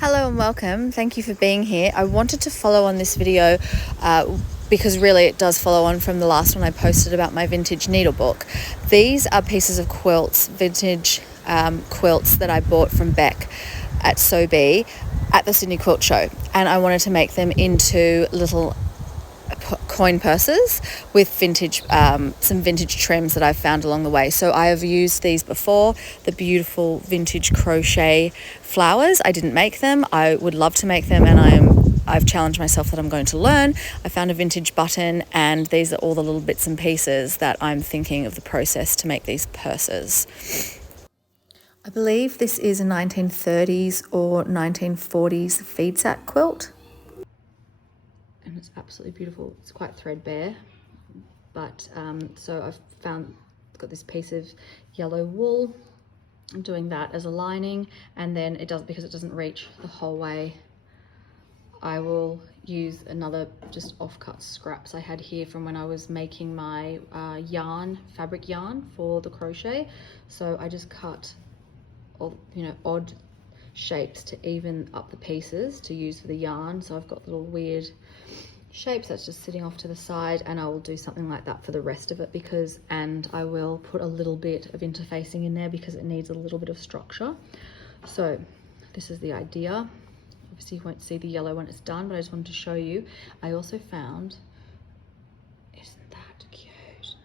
Hello and welcome. Thank you for being here. I wanted to follow on this video because really it does follow on from the last one I posted about my vintage needlebook. These are pieces of quilts, vintage quilts that I bought from Beck at Sobe at the Sydney Quilt Show, and I wanted to make them into little coin purses with vintage some vintage trims that I've found along the way. So I have used these before, the beautiful vintage crochet flowers. I didn't make them. I would love to make them, and I've challenged myself that I'm going to learn. I found a vintage button, and these are all the little bits and pieces that I'm thinking of the process to make these purses. I believe this is a 1930s or 1940s feedsack quilt. And it's absolutely beautiful. It's quite threadbare, but so I've got this piece of yellow wool. I'm doing that as a lining, and then because it doesn't reach the whole way, I will use another just offcut scraps I had here from when I was making my fabric yarn for the crochet. So I just cut all, odd shapes to even up the pieces to use for the yarn. So I've got little weird shapes that's just sitting off to the side, and I will do something like that for the rest of it and I will put a little bit of interfacing in there because it needs a little bit of structure. So this is the idea. Obviously you won't see the yellow when it's done, but I just wanted to show you. I also found, isn't that cute?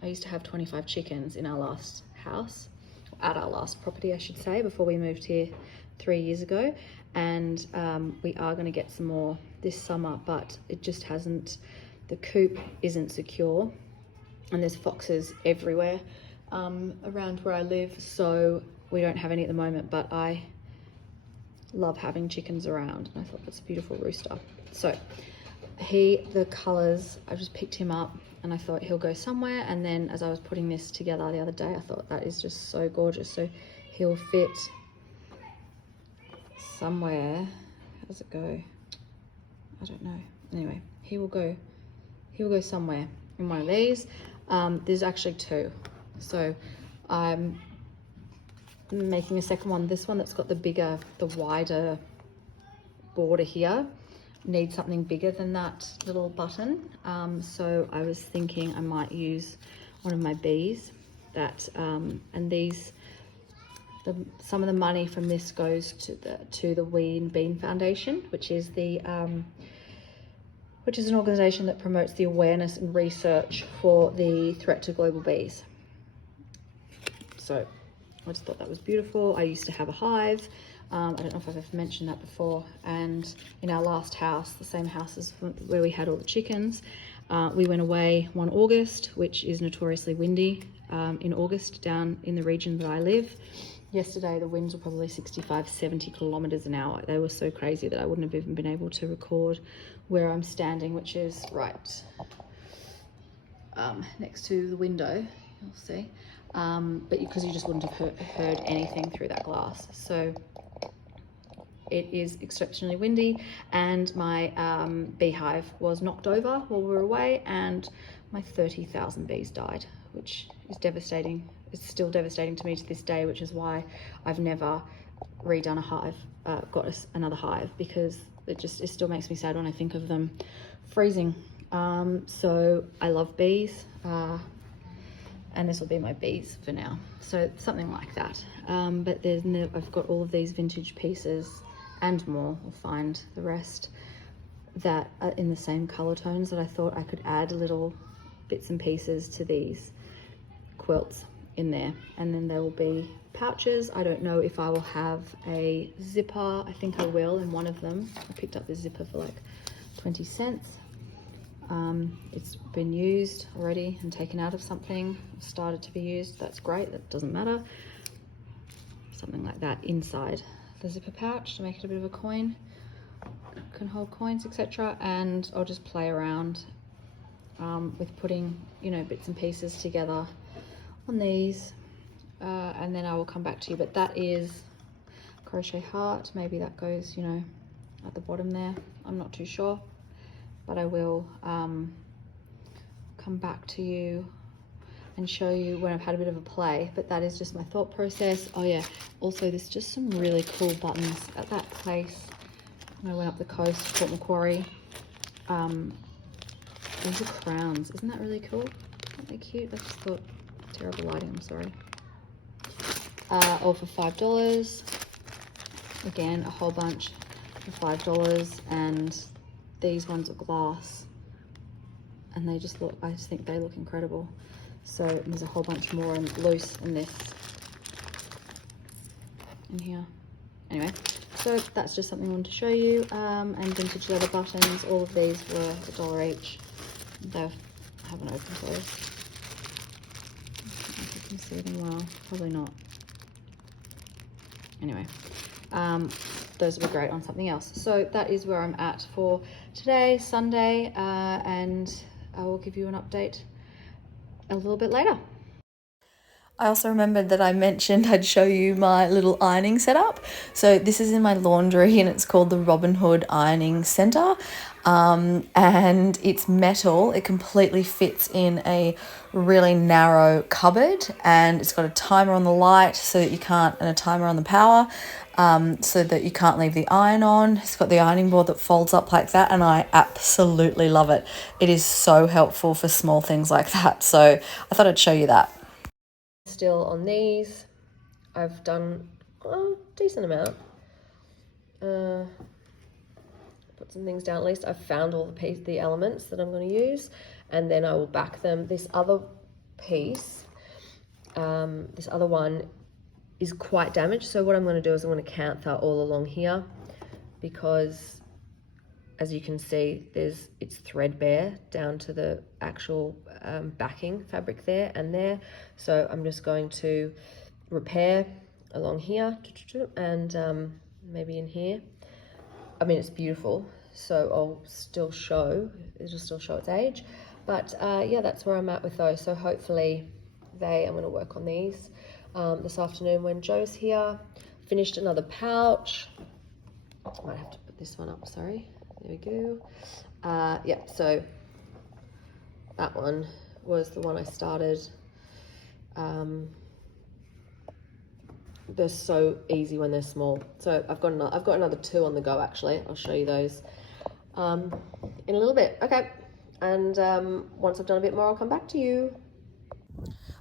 I used to have 25 chickens in our last house, at our last property I should say, before we moved here 3 years ago, and we are going to get some more this summer, but it just hasn't, the coop isn't secure, and there's foxes everywhere around where I live, so we don't have any at the moment, but I love having chickens around, and I thought that's a beautiful rooster. So the colors, I just picked him up and I thought he'll go somewhere, and then as I was putting this together the other day, I thought that is just so gorgeous. So he'll fit somewhere. How does it go? I don't know. Anyway, he will go somewhere in one of these. There's actually two, so I'm making a second one. This one that's got the wider border here needs something bigger than that little button. So I was thinking I might use one of my bees that, and these, some of the money from this goes to the Ween Bean Foundation, which is an organisation that promotes the awareness and research for the threat to global bees. So I just thought that was beautiful. I used to have a hive. I don't know if I've ever mentioned that before. And in our last house, the same house as where we had all the chickens, we went away one August, which is notoriously windy in August down in the region that I live. Yesterday, the winds were probably 65, 70 kilometers an hour. They were so crazy that I wouldn't have even been able to record where I'm standing, which is right next to the window, you'll see. But because you just wouldn't have heard anything through that glass. So it is exceptionally windy, and my beehive was knocked over while we were away, and my 30,000 bees died, which is devastating. It's still devastating to me to this day, which is why I've never redone a hive, got another hive, because it still makes me sad when I think of them freezing. So I love bees, and this will be my bees for now. So something like that. But I've got all of these vintage pieces and more. We'll find the rest that are in the same color tones that I thought I could add little bits and pieces to these quilts in there. And then there will be pouches. I don't know if I will have a zipper. I think I will in one of them. I picked up this zipper for like 20 cents. It's been used already and taken out of something, started to be used. That's great, that doesn't matter. Something like that inside the zipper pouch to make it a bit of a coin, can hold coins, etc. And I'll just play around with putting, bits and pieces together on these, and then I will come back to you. But that is crochet heart. Maybe that goes, at the bottom there. I'm not too sure. But I will come back to you and show you when I've had a bit of a play. But that is just my thought process. Oh yeah, also there's just some really cool buttons at that place I went up the coast, Port Macquarie. These are crowns. Isn't that really cool? Aren't they cute? I just thought, terrible lighting, I'm sorry. All for $5. Again, a whole bunch for $5. And these ones are glass. And they just look, I just think they look incredible. So there's a whole bunch more and loose in this, in here. Anyway, so that's just something I wanted to show you. And vintage leather buttons, all of these were $1 each. I haven't opened those. I don't know if you can see them well, probably not. Anyway, those would be great on something else. So that is where I'm at for today, Sunday, and I will give you an update a little bit later. I also remembered that I mentioned I'd show you my little ironing setup. So this is in my laundry and it's called the Robin Hood Ironing Center. And it's metal. It completely fits in a really narrow cupboard, and it's got a timer on the light so that you can't, and a timer on the power, so that you can't leave the iron on. It's got the ironing board that folds up like that, and I absolutely love it. It is so helpful for small things like that. So I thought I'd show you that. Still on these, I've done a decent amount. Put some things down. At least I've found all the elements that I'm going to use, and then I will back them. This other piece, this other one is quite damaged, so what I'm going to do is I'm going to cantha all along here, because as you can see, it's threadbare down to the actual backing fabric there and there. So I'm just going to repair along here and maybe in here. I mean, it's beautiful, so I'll still show, it'll still show its age. But yeah, that's where I'm at with those. So hopefully I'm going to work on these this afternoon when Joe's here. Finished another pouch. I might have to put this one up, sorry. There we go. Yeah, so that one was the one I started. They're so easy when they're small. So I've got another 2 on the go actually. I'll show you those in a little bit. Okay, and once I've done a bit more, I'll come back to you.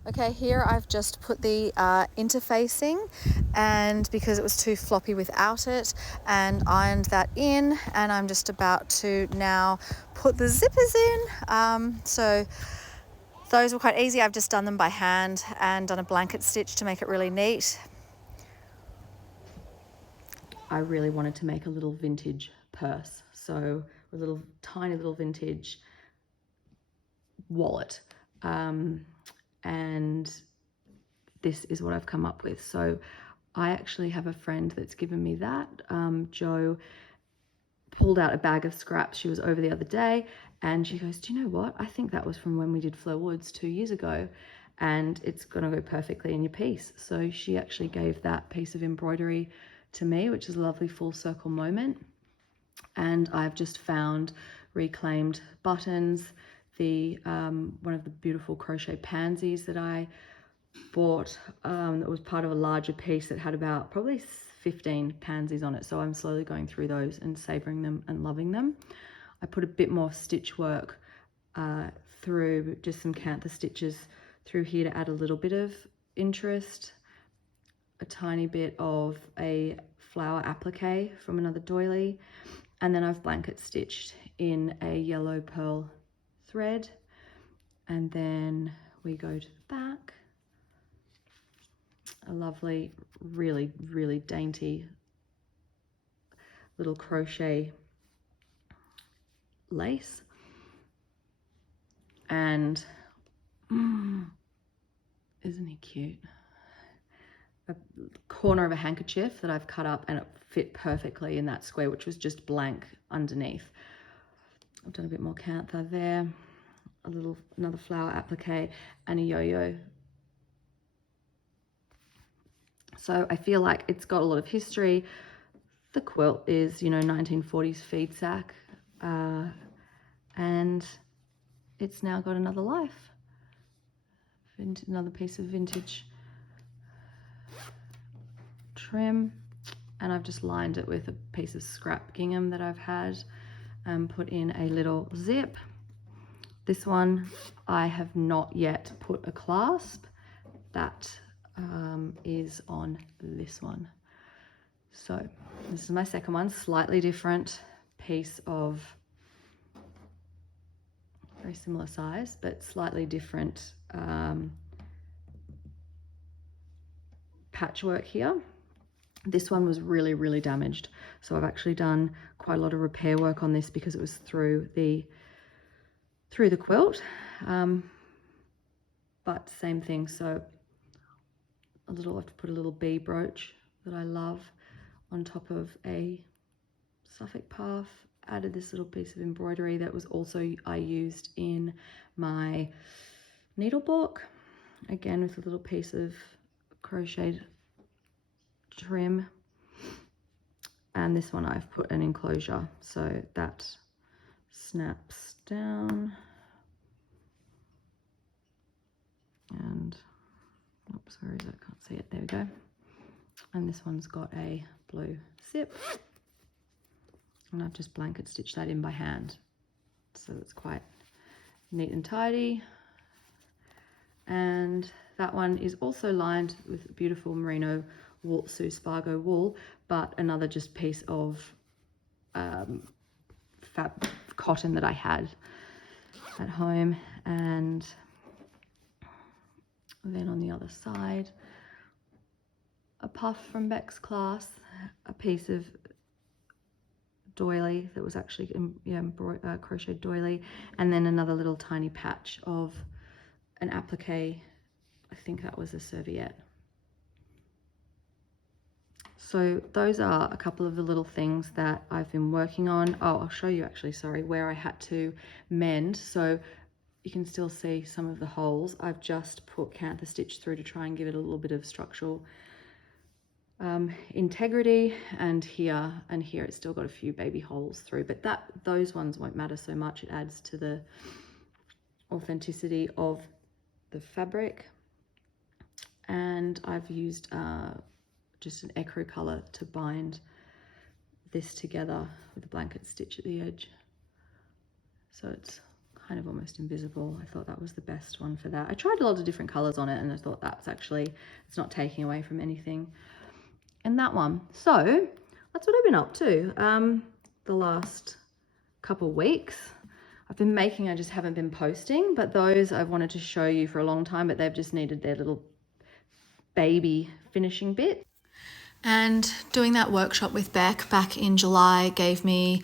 Okay, here I've just put the interfacing, and because it was too floppy without it, and ironed that in, and I'm just about to now put the zippers in. So those were quite easy. I've just done them by hand and done a blanket stitch to make it really neat. I really wanted to make a little vintage purse, so a little tiny little vintage wallet. And this is what I've come up with. So I actually have a friend that's given me that. Joe pulled out a bag of scraps. She was over the other day and she goes, do you know what? I think that was from when we did Fleur Woods 2 years ago, and it's gonna go perfectly in your piece. So she actually gave that piece of embroidery to me, which is a lovely full circle moment. And I've just found reclaimed buttons, the one of the beautiful crochet pansies that I bought that was part of a larger piece that had about probably 15 pansies on it. So I'm slowly going through those and savoring them and loving them. I put a bit more stitch work through, just some cantha stitches through here to add a little bit of interest. A tiny bit of a flower applique from another doily, and then I've blanket stitched in a yellow pearl thread, and then we go to the back, a lovely, really, really dainty little crochet lace, and isn't he cute? A corner of a handkerchief that I've cut up, and it fit perfectly in that square, which was just blank underneath. I've done a bit more cantha there, another flower applique and a yo-yo. So I feel like it's got a lot of history. The quilt is, 1940s feedsack, and it's now got another life. Another piece of vintage trim, and I've just lined it with a piece of scrap gingham that I've had and put in a little zip. This one I have not yet put a clasp. That is on this one. So this is my second one, slightly different piece of, very similar size, but slightly different patchwork here. This one was really, really damaged. So I've actually done quite a lot of repair work on this because it was through the quilt. But same thing, so I've put a little bee brooch that I love on top of a Suffolk puff. Added this little piece of embroidery that was also I used in my needle book, again with a little piece of crocheted trim. And this one I've put an enclosure so that snaps down. And oops, where is it? I can't see it. There we go. And this one's got a blue zip, and I've just blanket stitched that in by hand, so it's quite neat and tidy. And that one is also lined with beautiful merino wool, Spargo wool, but another just piece of cotton that I had at home. And then on the other side, a puff from Beck's class, a piece of doily that was actually crochet doily, and then another little tiny patch of an applique. I think that was a serviette. So those are a couple of the little things that I've been working on. Oh, I'll show you actually, sorry, where I had to mend. So you can still see some of the holes. I've just put cantha stitch through to try and give it a little bit of structural integrity, and here it's still got a few baby holes through, but those ones won't matter so much. It adds to the authenticity of the fabric. And I've used just an ecru color to bind this together with a blanket stitch at the edge, so it's kind of almost invisible. I thought that was the best one for that. I tried a lot of different colors on it, and I thought that's actually, it's not taking away from anything. And that one, so that's what I've been up to the last couple of weeks. I've been making, I just haven't been posting, but those I've wanted to show you for a long time, but they've just needed their little baby finishing bit. And doing that workshop with Beck back in July gave me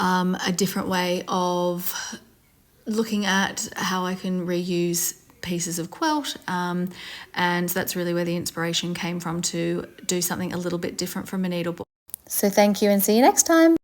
a different way of looking at how I can reuse pieces of quilt, and that's really where the inspiration came from, to do something a little bit different from a needle book. So thank you, and see you next time.